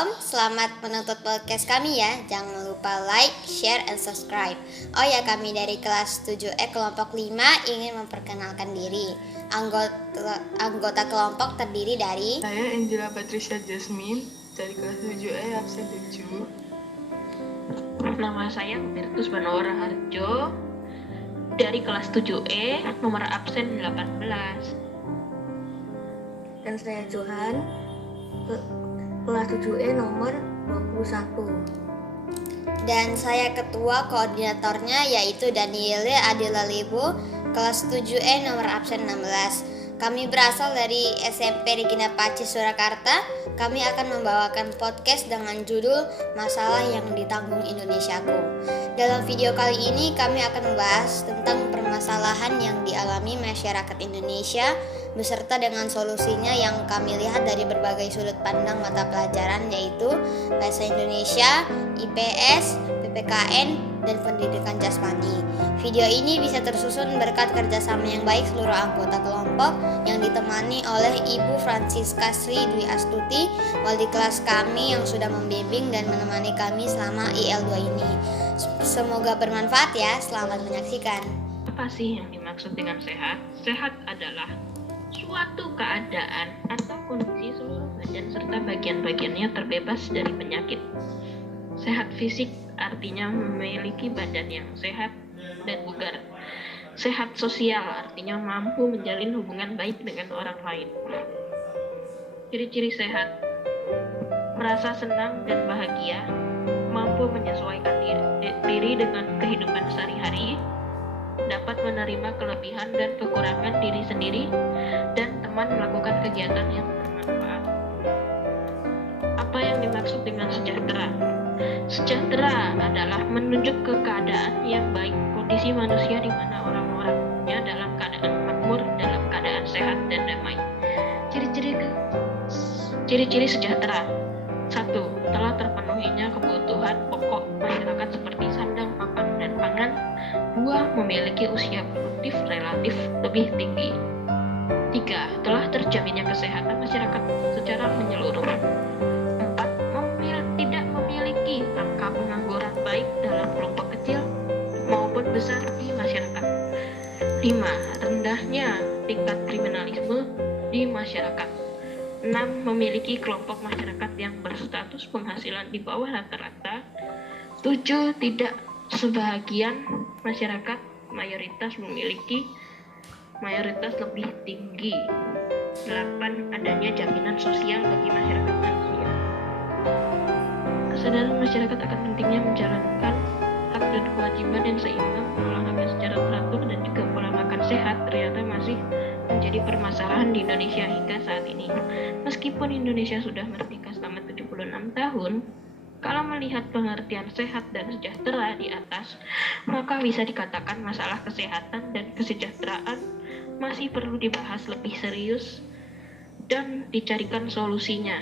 Selamat menuntut podcast kami ya. Jangan lupa like, share, and subscribe. Oh ya, kami dari kelas 7E kelompok 5 ingin memperkenalkan diri. Anggota kelompok terdiri dari Saya Angela Patricia Jasmine dari kelas 7E absen 7. Nama saya Bertus Banora Harjo dari kelas 7E nomor absen 18. Dan saya Johan, kelas 7E nomor 21. Dan saya ketua koordinatornya yaitu Daniele Adilalebo, kelas 7E nomor absen 16. Kami berasal dari SMP Regina Pacis Surakarta. Kami akan membawakan podcast dengan judul Masalah yang Ditanggung Indonesiaku. Dalam video kali ini kami akan membahas tentang permasalahan yang dialami masyarakat Indonesia beserta dengan solusinya yang kami lihat dari berbagai sudut pandang mata pelajaran yaitu Bahasa Indonesia, IPS, PPKN, dan pendidikan jasmani. Video ini bisa tersusun berkat kerjasama yang baik seluruh anggota kelompok yang ditemani oleh Ibu Francisca Sri Dwi Astuti, wali kelas kami yang sudah membimbing dan menemani kami selama IL2 ini. Semoga bermanfaat ya, selamat menyaksikan. Apa sih yang dimaksud dengan sehat? Sehat adalah suatu keadaan atau kondisi seluruh badan serta bagian-bagiannya terbebas dari penyakit. Sehat fisik artinya memiliki badan yang sehat dan bugar. Sehat sosial artinya mampu menjalin hubungan baik dengan orang lain. Ciri-ciri sehat: merasa senang dan bahagia, mampu menyesuaikan diri dengan kehidupan sehari-hari, dapat menerima kelebihan dan kekurangan diri sendiri, dan teman melakukan kegiatan yang bermanfaat. Apa yang dimaksud dengan sejahtera? Sejahtera adalah menunjuk ke keadaan yang baik, kondisi manusia di mana orang-orangnya dalam keadaan makmur, dalam keadaan sehat dan damai. Ciri-ciri sejahtera: 1. Telah terpenuhinya kebutuhan pokok masyarakat seperti sandang, papan, dan pangan. 2. Memiliki usia produktif relatif lebih tinggi. 3. Telah terjaminnya kesehatan masyarakat secara menyeluruh. 4. Tidak memiliki angka pengangguran baik dalam kelompok kecil maupun besar di masyarakat. 5. Rendahnya tingkat kriminalisme di masyarakat. 6. Memiliki kelompok masyarakat yang berstatus penghasilan di bawah rata-rata. 7. Tidak sebahagian masyarakat mayoritas memiliki mayoritas lebih tinggi. 8. Adanya jaminan sosial bagi masyarakat lansia. Kesadaran masyarakat akan pentingnya menjalankan hak dan kewajiban yang seimbang, olahraga secara teratur, dan juga pola makan sehat ternyata masih menjadi permasalahan di Indonesia hingga saat ini. Meskipun Indonesia sudah merdeka selama 76 tahun, kalau melihat pengertian sehat dan sejahtera di atas, maka bisa dikatakan masalah kesehatan dan kesejahteraan masih perlu dibahas lebih serius dan dicarikan solusinya.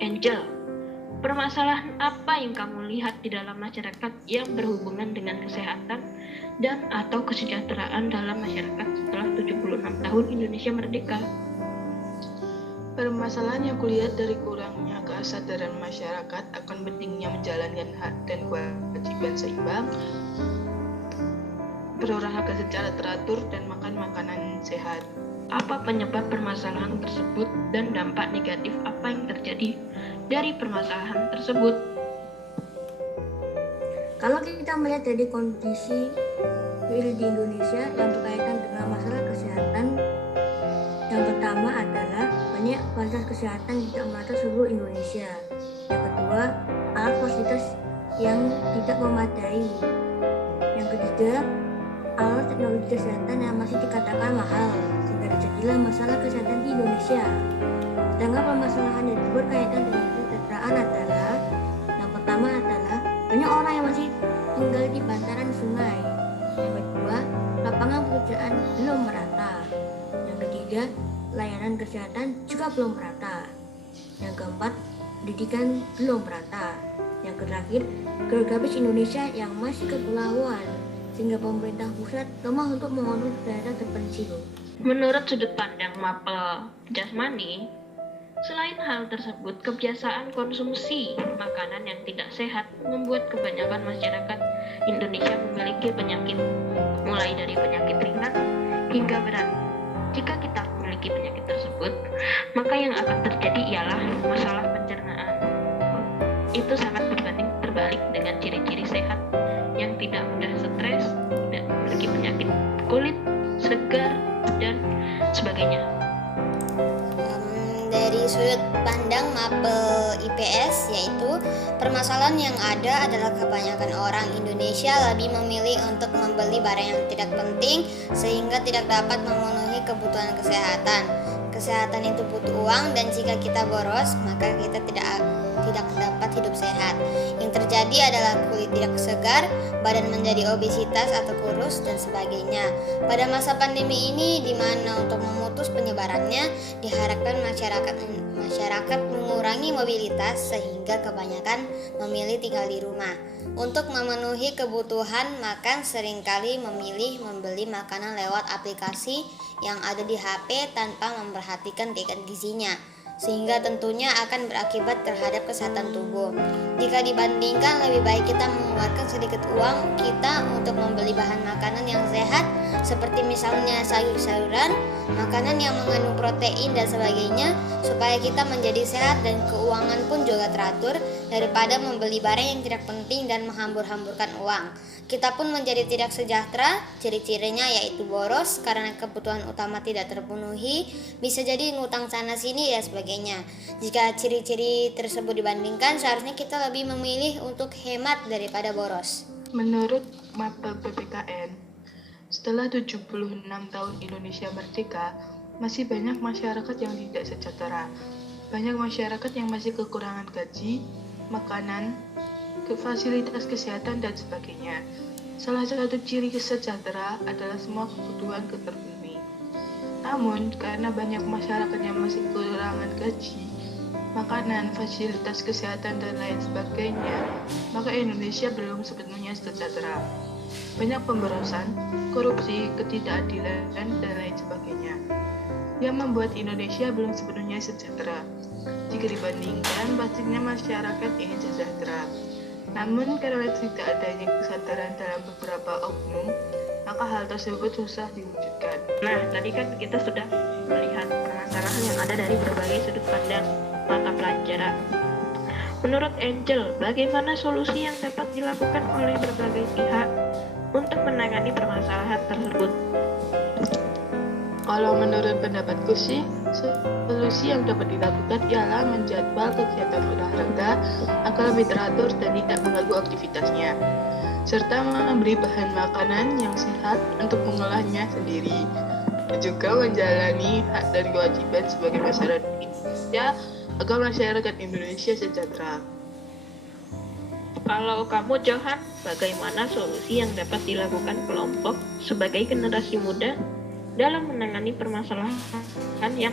Angel, permasalahan apa yang kamu lihat di dalam masyarakat yang berhubungan dengan kesehatan dan atau kesejahteraan dalam masyarakat setelah 76 tahun Indonesia merdeka? Permasalahan yang kulihat dari kurangnya kesadaran masyarakat akan pentingnya menjalankan hak dan kewajiban seimbang, berolahraga secara teratur, dan makan makanan sehat. Apa penyebab permasalahan tersebut dan dampak negatif apa yang terjadi dari permasalahan tersebut? Kalau kita melihat dari kondisi real di Indonesia yang berkaitan dengan masalah kesehatan, yang pertama adalah banyak fasilitas kesehatan tidak merata seluruh Indonesia. Yang kedua, alat fasilitas yang tidak memadai. Yang ketiga, alat teknologi kesehatan yang masih dikatakan mahal, sehingga terjadilah masalah kesehatan di Indonesia. Sedangkan permasalahan yang berkaitan dengan kesejahteraan adalah yang pertama adalah banyak orang yang masih tinggal di bantaran sungai. Yang kedua, lapangan pekerjaan belum merata. Yang ketiga, layanan kesehatan juga belum merata. Yang keempat, pendidikan belum merata. Yang terakhir, geografis Indonesia yang masih kepulauan, sehingga pemerintah pusat lemah untuk mengontrol daerah terpencil. Menurut sudut pandang mapel jasmani, Selain hal tersebut, kebiasaan konsumsi makanan yang tidak sehat membuat kebanyakan masyarakat Indonesia memiliki penyakit, mulai dari penyakit ringan hingga berat. Jika kita memiliki penyakit tersebut, maka yang akan terjadi ialah masalah pencernaan. Itu sangat berbanding terbalik dengan ciri-ciri sehat yang tidak mudah stres, tidak memiliki penyakit kulit, segar, dan sebagainya. Dari sudut pandang mapel IPS, yaitu permasalahan yang ada adalah kebanyakan orang Indonesia lebih memilih untuk membeli barang yang tidak penting sehingga tidak dapat memenuhi kebutuhan kesehatan. Kesehatan itu butuh uang, dan jika kita boros maka kita tidak dapat hidup sehat. Yang terjadi adalah kulit tidak segar, badan menjadi obesitas atau kurus, dan sebagainya. Pada masa pandemi ini, di mana untuk memutus penyebarannya diharapkan masyarakat mengurangi mobilitas sehingga kebanyakan memilih tinggal di rumah. Untuk memenuhi kebutuhan makan, seringkali memilih membeli makanan lewat aplikasi yang ada di HP tanpa memperhatikan tingkat gizinya, sehingga tentunya akan berakibat terhadap kesehatan tubuh. Jika dibandingkan, lebih baik kita mengeluarkan sedikit uang kita untuk membeli bahan makanan yang sehat, seperti misalnya sayur-sayuran, makanan yang mengandung protein dan sebagainya, supaya kita menjadi sehat dan keuangan pun juga teratur, daripada membeli barang yang tidak penting dan menghambur-hamburkan uang. Kita pun menjadi tidak sejahtera. Ciri-cirinya yaitu boros karena kebutuhan utama tidak terpenuhi, bisa jadi ngutang sana sini dan sebagainya. Jika ciri-ciri tersebut dibandingkan, seharusnya kita lebih memilih untuk hemat daripada boros. Menurut mapel PPKN, setelah 76 tahun Indonesia merdeka, masih banyak masyarakat yang tidak sejahtera. Banyak masyarakat yang masih kekurangan gaji, makanan, fasilitas kesehatan, dan sebagainya. Salah satu ciri sejahtera adalah semua kebutuhan terpenuhi. Namun, karena banyak masyarakat yang masih kekurangan gaji, makanan, fasilitas kesehatan, dan lain sebagainya, maka Indonesia belum sepenuhnya sejahtera. Banyak pemborosan, korupsi, ketidakadilan, dan lain sebagainya yang membuat Indonesia belum sepenuhnya sejahtera. Jika dibandingkan, pastinya masyarakat ingin sejahtera. Namun karena tidak adanya kesadaran dalam beberapa oknum, maka hal tersebut susah diwujudkan. Nah, tadi kan kita sudah melihat permasalahan yang ada dari berbagai sudut pandang mata pelajaran. Menurut Angel, bagaimana solusi yang dapat dilakukan oleh berbagai pihak untuk menangani permasalahan tersebut? Kalau menurut pendapatku sih, solusi yang dapat dilakukan ialah menjadwal kegiatan olahraga agar lebih teratur dan tidak mengganggu aktivitasnya, serta memberi bahan makanan yang sehat untuk mengolahnya sendiri, dan juga menjalani hak dan kewajiban sebagai masyarakat Indonesia agar masyarakat Indonesia sejahtera. Kalau kamu, Johan, bagaimana solusi yang dapat dilakukan kelompok sebagai generasi muda dalam menangani permasalahan yang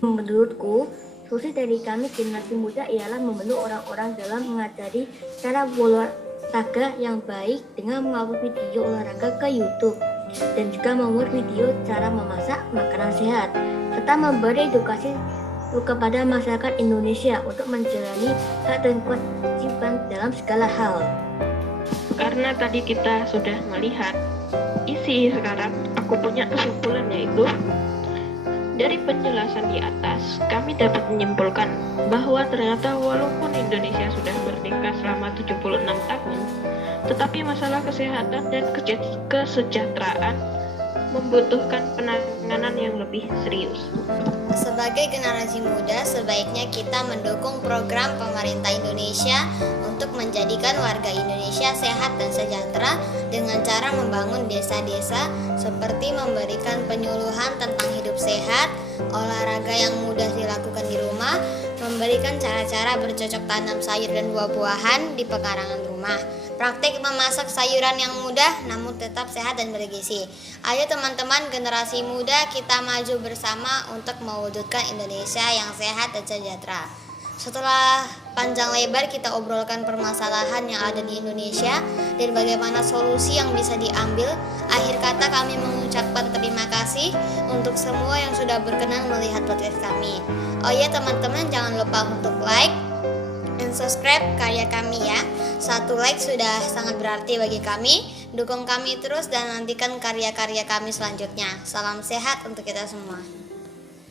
Menurutku, solusi dari kami generasi muda ialah membantu orang-orang dalam mengajari cara olahraga yang baik dengan mengupload video olahraga ke YouTube, dan juga membuat video cara memasak makanan sehat, serta memberi edukasi kepada masyarakat Indonesia untuk menjalani hak dan kewajiban dalam segala hal. Karena tadi kita sudah melihat isi, sekarang aku punya kesimpulan, yaitu dari penjelasan di atas kami dapat menyimpulkan bahwa ternyata walaupun Indonesia sudah merdeka selama 76 tahun, tetapi masalah kesehatan dan kesejahteraan membutuhkan penanganan yang lebih serius. Sebagai generasi muda, sebaiknya kita mendukung program pemerintah Indonesia untuk menjadikan warga Indonesia sehat dan sejahtera dengan cara membangun desa-desa, seperti memberikan penyuluhan tentang hidup sehat, olahraga yang mudah dilakukan di rumah, memberikan cara-cara bercocok tanam sayur dan buah-buahan di pekarangan rumah, praktik memasak sayuran yang mudah namun tetap sehat dan bergizi. Ayo teman-teman generasi muda, kita maju bersama untuk mewujudkan Indonesia yang sehat dan sejahtera. Setelah panjang lebar kita obrolkan permasalahan yang ada di Indonesia dan bagaimana solusi yang bisa diambil, akhir kata kami mengucapkan terima kasih untuk semua yang sudah berkenan melihat podcast kami. Oh ya teman-teman, jangan lupa untuk like dan subscribe karya kami ya. 1 like sudah sangat berarti bagi kami. Dukung kami terus dan nantikan karya-karya kami selanjutnya. Salam sehat untuk kita semua.